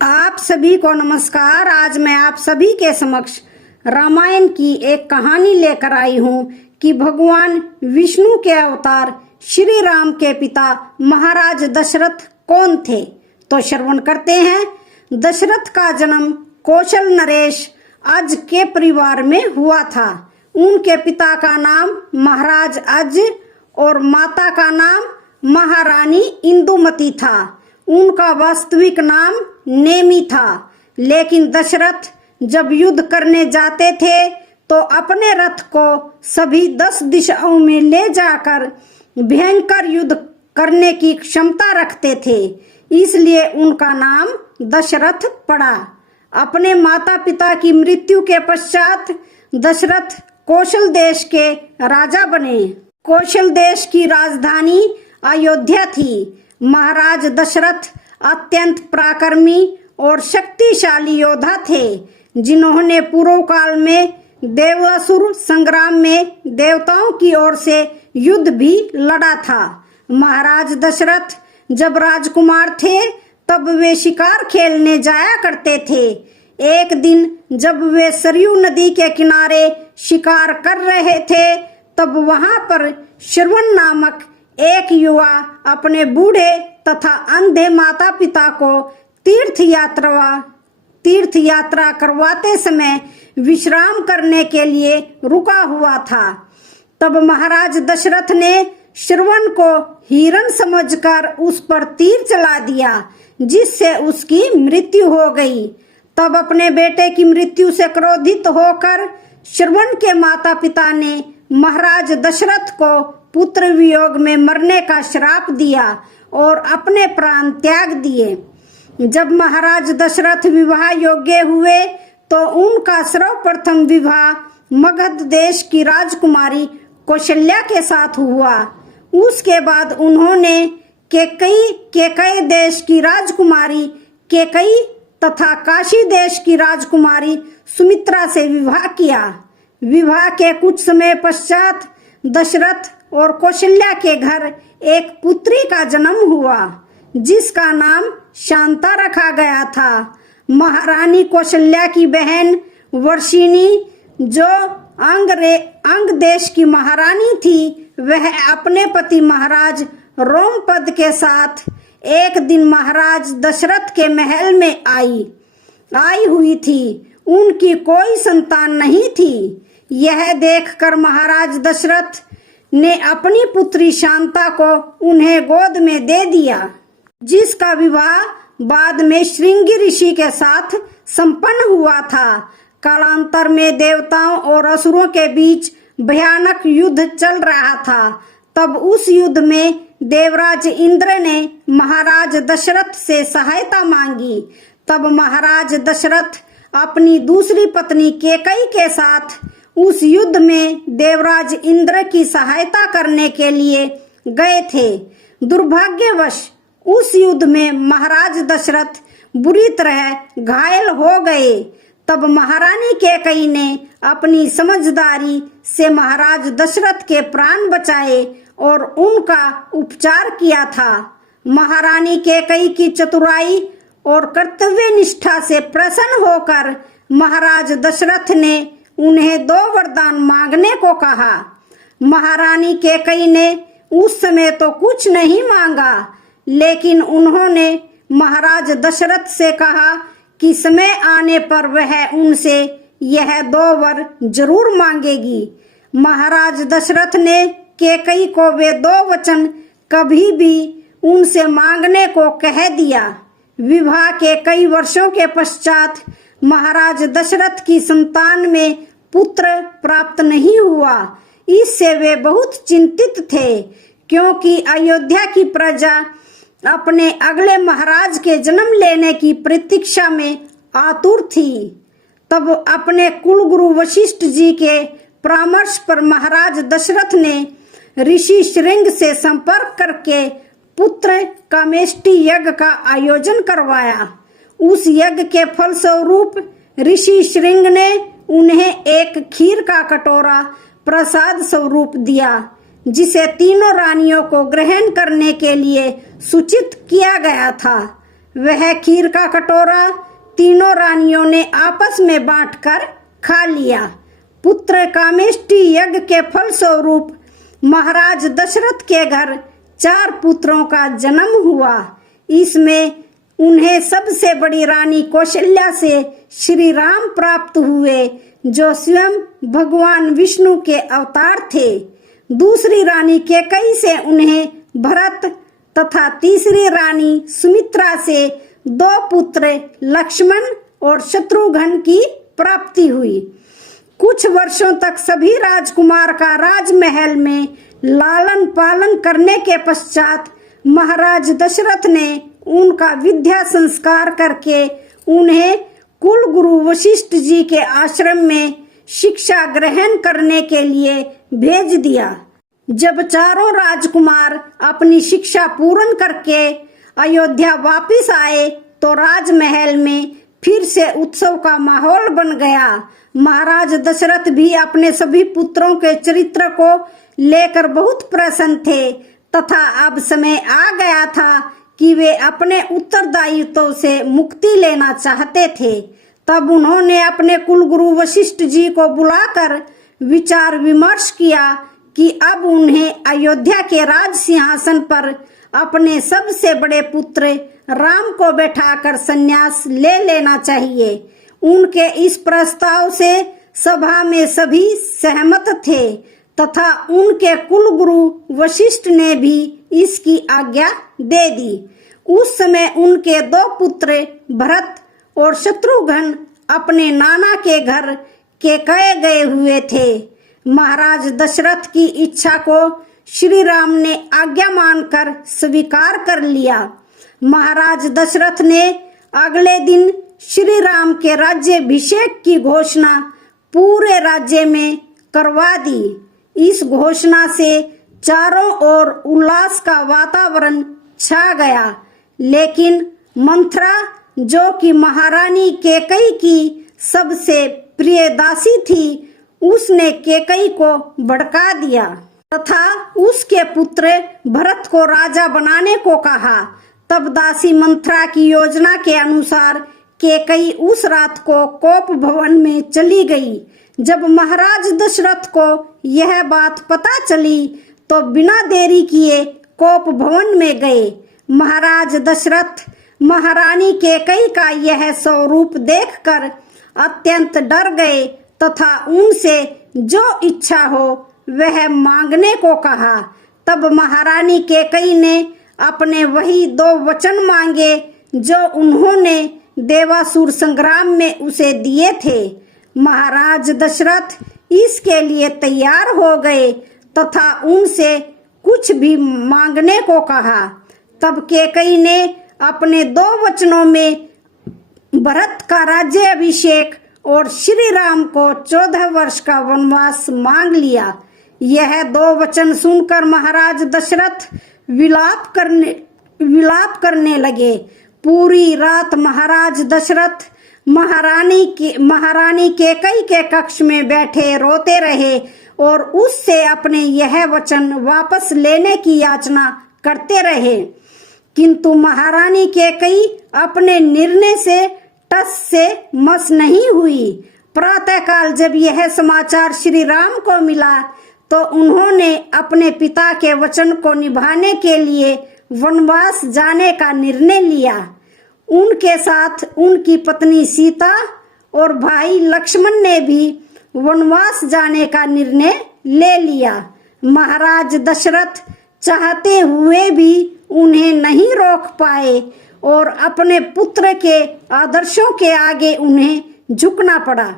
आप सभी को नमस्कार। आज मैं आप सभी के समक्ष रामायण की एक कहानी लेकर आई हूँ कि भगवान विष्णु के अवतार श्री राम के पिता महाराज दशरथ कौन थे। तो श्रवण करते हैं। दशरथ का जन्म कौशल नरेश अज के परिवार में हुआ था। उनके पिता का नाम महाराज अज और माता का नाम महारानी इंदुमती था। उनका वास्तविक नाम नेमी था। लेकिन दशरथ जब युद्ध करने जाते थे तो अपने रथ को सभी 10 दिशाओं में ले जाकर भयंकर युद्ध करने की क्षमता रखते थे, इसलिए उनका नाम दशरथ पड़ा। अपने माता पिता की मृत्यु के पश्चात दशरथ कौशल देश के राजा बने। कौशल देश की राजधानी अयोध्या थी। महाराज दशरथ अत्यंत पराक्रमी और शक्तिशाली योद्धा थे, जिन्होंने पूर्व काल में देवासुर संग्राम में देवताओं की ओर से युद्ध भी लड़ा था। महाराज दशरथ जब राजकुमार थे तब वे शिकार खेलने जाया करते थे। एक दिन जब वे सरयू नदी के किनारे शिकार कर रहे थे तब वहां पर श्रवण नामक एक युवा अपने बूढ़े तथा अंधे माता पिता को तीर्थ यात्रा करवाते समय विश्राम करने के लिए रुका हुआ था। तब महाराज दशरथ ने श्रवण को हिरण समझकर उस पर तीर चला दिया, जिससे उसकी मृत्यु हो गई। तब अपने बेटे की मृत्यु से क्रोधित होकर श्रवण के माता पिता ने महाराज दशरथ को पुत्र वियोग में मरने का श्राप दिया और अपने प्राण त्याग दिए। जब महाराज दशरथ विवाह योग्य हुए तो उनका सर्वप्रथम विवाह मगध देश की राजकुमारी कौशल्या के साथ हुआ। उसके बाद उन्होंने केकई देश की राजकुमारी केकई तथा काशी देश की राजकुमारी सुमित्रा से विवाह किया। विवाह के कुछ समय पश्चात दशरथ और कौशल्या के घर एक पुत्री का जन्म हुआ, जिसका नाम शांता रखा गया था। महारानी कौशल्या की बहन वर्षिणी, जो अंग देश की महारानी थी, वह अपने पति महाराज रोमपद के साथ एक दिन महाराज दशरथ के महल में आई हुई थी। उनकी कोई संतान नहीं थी। यह देखकर महाराज दशरथ ने अपनी पुत्री शांता को उन्हें गोद में दे दिया, जिसका विवाह बाद में श्रृंगी ऋषि के साथ संपन्न हुआ था। कालांतर में देवताओं और असुरों के बीच भयानक युद्ध चल रहा था। तब उस युद्ध में देवराज इंद्र ने महाराज दशरथ से सहायता मांगी। तब महाराज दशरथ अपनी दूसरी पत्नी केकई के साथ उस युद्ध में देवराज इंद्र की सहायता करने के लिए गए थे। दुर्भाग्यवश उस युद्ध में महाराज दशरथ बुरी तरह घायल हो गए। तब महारानी केकई ने अपनी समझदारी से महाराज दशरथ के प्राण बचाए और उनका उपचार किया था। महारानी केकई की चतुराई और कर्तव्य निष्ठा से प्रसन्न होकर महाराज दशरथ ने उन्हें 2 वरदान मांगने को कहा। महारानी केकई ने उस समय तो कुछ नहीं मांगा, लेकिन उन्होंने महाराज दशरथ से कहा कि समय आने पर वह उनसे यह 2 वर जरूर मांगेगी। महाराज दशरथ ने केकई को वे 2 वचन कभी भी उनसे मांगने को कह दिया। विवाह के कई वर्षों के पश्चात महाराज दशरथ की संतान में पुत्र प्राप्त नहीं हुआ। इससे वे बहुत चिंतित थे, क्योंकि अयोध्या की प्रजा अपने अगले महाराज के जन्म लेने की प्रतीक्षा में आतुर थी। तब अपने कुलगुरु वशिष्ठ जी के परामर्श पर महाराज दशरथ ने ऋषि श्रृंग से संपर्क करके पुत्र कामेष्टि यज्ञ का आयोजन करवाया। उस यज्ञ के फलस्वरूप ऋषि श्रृंग ने उन्हें एक खीर का कटोरा प्रसाद स्वरूप दिया, जिसे तीनों रानियों को ग्रहण करने के लिए सूचित किया गया था। वह खीर का कटोरा तीनों रानियों ने आपस में बांटकर खा लिया। पुत्र कामेष्टि यज्ञ के फलस्वरूप महाराज दशरथ के घर 4 पुत्रों का जन्म हुआ। इसमें उन्हें सबसे बड़ी रानी कौशल्या से श्री राम प्राप्त हुए, जो स्वयं भगवान विष्णु के अवतार थे। दूसरी रानी कैकेयी से उन्हें भरत तथा तीसरी रानी सुमित्रा से 2 पुत्र लक्ष्मण और शत्रुघ्न की प्राप्ति हुई। कुछ वर्षों तक सभी राजकुमार का राजमहल में लालन पालन करने के पश्चात महाराज दशरथ ने उनका विद्या संस्कार करके उन्हें कुल गुरु वशिष्ठ जी के आश्रम में शिक्षा ग्रहण करने के लिए भेज दिया। जब चारों राजकुमार अपनी शिक्षा पूर्ण करके अयोध्या वापस आए तो राजमहल में फिर से उत्सव का माहौल बन गया। महाराज दशरथ भी अपने सभी पुत्रों के चरित्र को लेकर बहुत प्रसन्न थे तथा अब समय आ गया था कि वे अपने उत्तरदायित्व से मुक्ति लेना चाहते थे। तब उन्होंने अपने कुलगुरु वशिष्ठ जी को बुलाकर विचार विमर्श किया कि अब उन्हें अयोध्या के राज सिंहासन पर अपने सबसे बड़े पुत्र राम को बैठाकर संन्यास ले लेना चाहिए। उनके इस प्रस्ताव से सभा में सभी सहमत थे तथा उनके कुलगुरु वशिष्ठ ने भी इसकी आज्ञा दे दी। उस समय उनके 2 पुत्र भरत और शत्रुघ्न अपने नाना के घर कैकेयी गए हुए थे। महाराज दशरथ की इच्छा को श्री राम ने आज्ञा मानकर स्वीकार कर लिया। महाराज दशरथ ने अगले दिन श्री राम के राज्याभिषेक की घोषणा पूरे राज्य में करवा दी। इस घोषणा से चारों ओर उल्लास का वातावरण छा गया, लेकिन मंथरा, जो कि महारानी कैकेयी की सबसे प्रिय दासी थी, उसने कैकेयी को भड़का दिया तथा उसके पुत्र भरत को राजा बनाने को कहा। तब दासी मंथरा की योजना के अनुसार कैकेयी उस रात को कोप भवन में चली गई। जब महाराज दशरथ को यह बात पता चली तो बिना देरी किए कोप भवन में गए। महाराज दशरथ महारानी कैकेयी का यह स्वरूप देखकर अत्यंत डर गए तथा उनसे जो इच्छा हो वह मांगने को कहा। तब महारानी कैकेयी ने अपने वही 2 वचन मांगे जो उन्होंने देवासुर संग्राम में उसे दिए थे। महाराज दशरथ इसके लिए तैयार हो गए तथा उनसे कुछ भी मांगने को कहा। तब कैकेयी ने अपने 2 वचनों में भरत का राज्याभिषेक और श्री राम को 14 वर्ष का वनवास मांग लिया। यह 2 वचन सुनकर महाराज दशरथ विलाप करने लगे। पूरी रात महाराज दशरथ महारानी कैकेयी के कक्ष में बैठे रोते रहे और उससे अपने यह वचन वापस लेने की याचना करते रहे, किंतु महारानी कैकेयी अपने निर्णय से टस से मस नहीं हुई। प्रातःकाल जब यह समाचार श्री राम को मिला तो उन्होंने अपने पिता के वचन को निभाने के लिए वनवास जाने का निर्णय लिया। उनके साथ उनकी पत्नी सीता और भाई लक्ष्मण ने भी वनवास जाने का निर्णय ले लिया। महाराज दशरथ चाहते हुए भी उन्हें नहीं रोक पाए और अपने पुत्र के आदर्शों के आगे उन्हें झुकना पड़ा।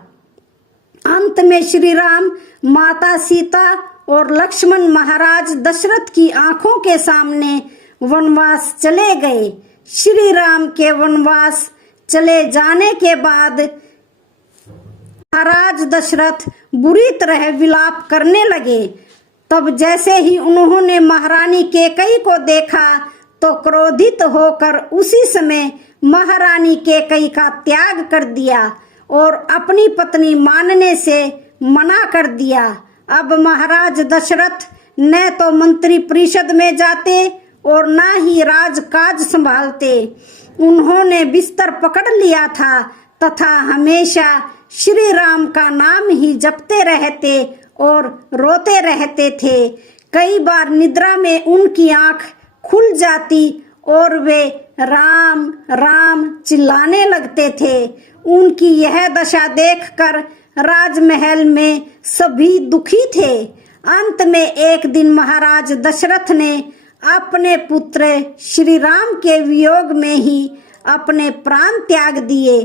अंत में श्री राम, माता सीता और लक्ष्मण महाराज दशरथ की आंखों के सामने वनवास चले गए। श्री राम के वनवास चले जाने के बाद महाराज दशरथ बुरी तरह विलाप करने लगे। तब जैसे ही उन्होंने महारानी कैकेयी को देखा तो क्रोधित होकर उसी समय महारानी कैकेयी का त्याग कर दिया और अपनी पत्नी मानने से मना कर दिया। अब महाराज दशरथ न तो मंत्री परिषद में जाते और ना ही राजकाज संभालते। उन्होंने बिस्तर पकड़ लिया था तथा हमेशा श्री राम का नाम ही जपते रहते और रोते रहते थे। कई बार निद्रा में उनकी आंख खुल जाती और वे राम राम चिल्लाने लगते थे। उनकी यह दशा देखकर राजमहल में सभी दुखी थे। अंत में एक दिन महाराज दशरथ ने अपने पुत्र श्री राम के वियोग में ही अपने प्राण त्याग दिए।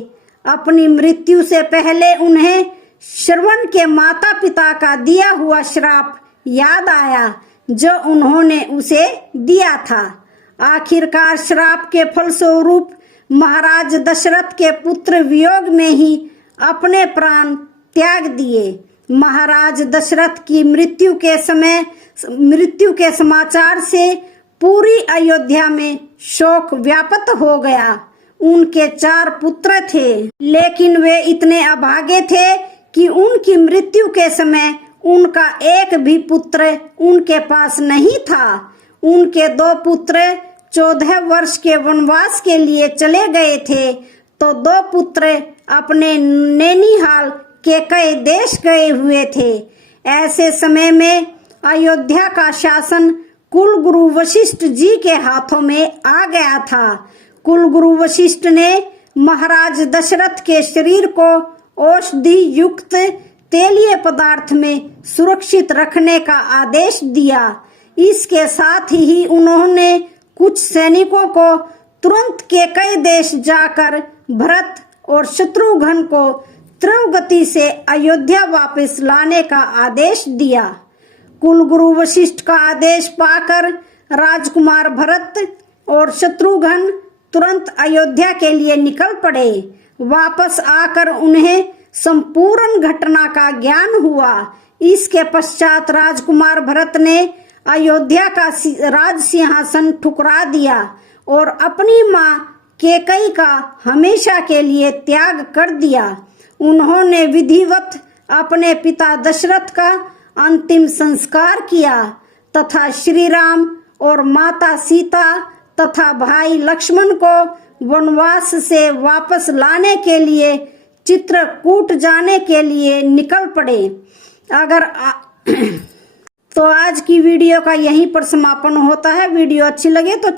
अपनी मृत्यु से पहले उन्हें श्रवण के माता पिता का दिया हुआ श्राप याद आया जो उन्होंने उसे दिया था। आखिरकार श्राप के फलस्वरूप महाराज दशरथ के पुत्र वियोग में ही अपने प्राण त्याग दिए। महाराज दशरथ की मृत्यु के समाचार से पूरी अयोध्या में शोक व्याप्त हो गया। उनके 4 पुत्र थे, लेकिन वे इतने अभागे थे कि उनकी मृत्यु के समय उनका एक भी पुत्र उनके पास नहीं था। उनके 2 पुत्र 14 वर्ष के वनवास के लिए चले गए थे, तो 2 पुत्र अपने नैनीहाल के कई देश गए हुए थे। ऐसे समय में अयोध्या का शासन कुलगुरु वशिष्ठ जी के हाथों में आ गया था। कुलगुरु वशिष्ठ ने महाराज दशरथ के शरीर को औषधि युक्त तेलीय पदार्थ में सुरक्षित रखने का आदेश दिया। इसके साथ ही उन्होंने कुछ सैनिकों को तुरंत के कई देश जाकर भरत और शत्रुघ्न को त्वरित से अयोध्या वापस लाने का आदेश दिया। कुलगुरु वशिष्ठ का आदेश पाकर राजकुमार भरत और शत्रुघ्न तुरंत अयोध्या के लिए निकल पड़े। वापस आकर उन्हें संपूर्ण घटना का ज्ञान हुआ। इसके पश्चात राजकुमार भरत ने अयोध्या का राज सिंहासन ठुकरा दिया और अपनी मां कैकेयी का हमेशा के लिए त्याग कर दिया। उन्होंने विधिवत अपने पिता दशरथ का अंतिम संस्कार किया तथा श्री राम और माता सीता तथा भाई लक्ष्मण को वनवास से वापस लाने के लिए चित्रकूट जाने के लिए निकल पड़े। तो आज की वीडियो का यहीं पर समापन होता है। वीडियो अच्छी लगे तो